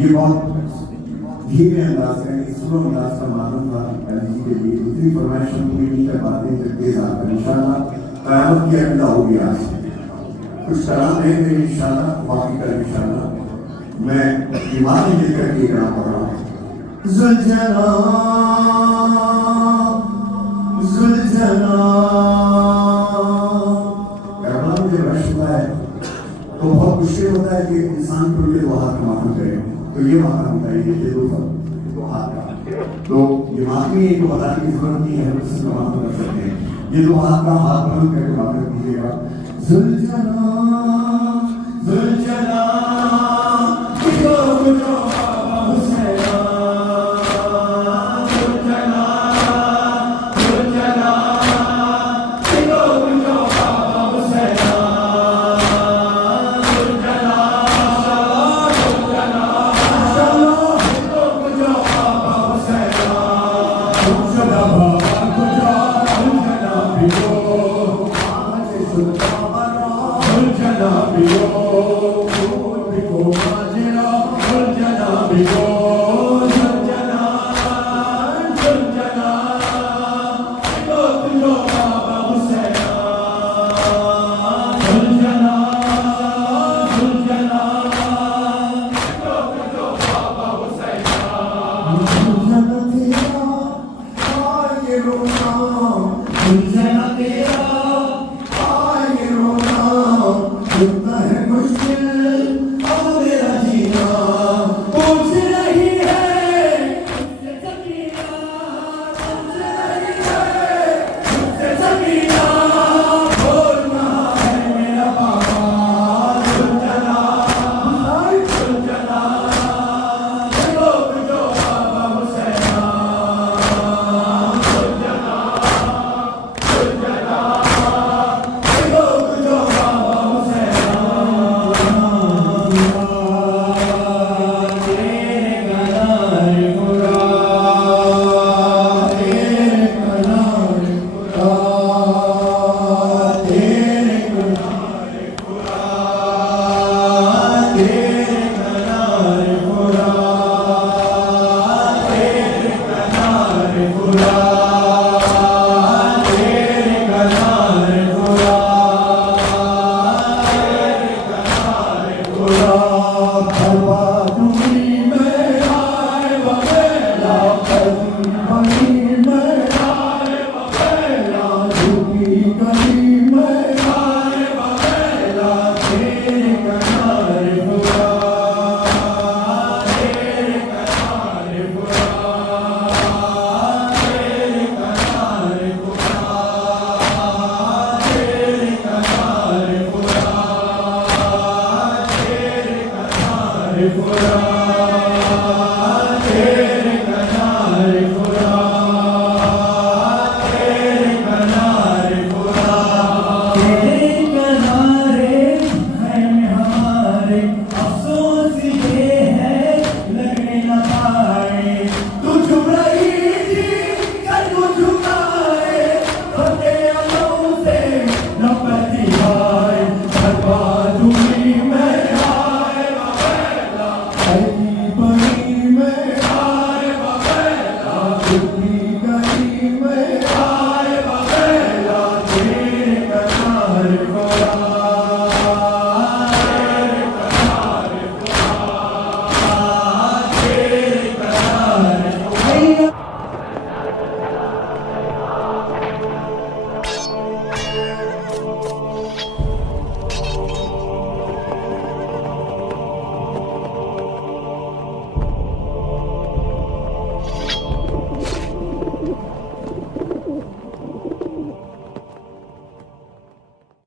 ये बहुत धीमे अंदाज का स्लो अंदाज का मालूम था अली जी के लिए। इतनी फरमाइश नहीं कर पाते तेज आता इंशाल्लाह क़यामत की अल्लाह होगी। आज कुछ कलाम है मेरे इंशाल्लाह बाकी कर इंशाल्लाह मैं ईमान लेकर के कलाम पढ़ रहा हूँ। ज़ुलझना ज़ुलझना करबला में जब रश होता है तो बहुत मुश्किल होता है कि इंसान को ये दो हाथ का मालूम करे। तो ये मालूम होता है ये दो हाथ का, तो ये मालूम को बताने की जरूरत नहीं है, हम इससे मालूम कर सकते हैं। ये दो हाथ का हाथ बुलंद करके मालूम कीजिएगा। ज़ुलझना ज़ुलझना Hare Krishna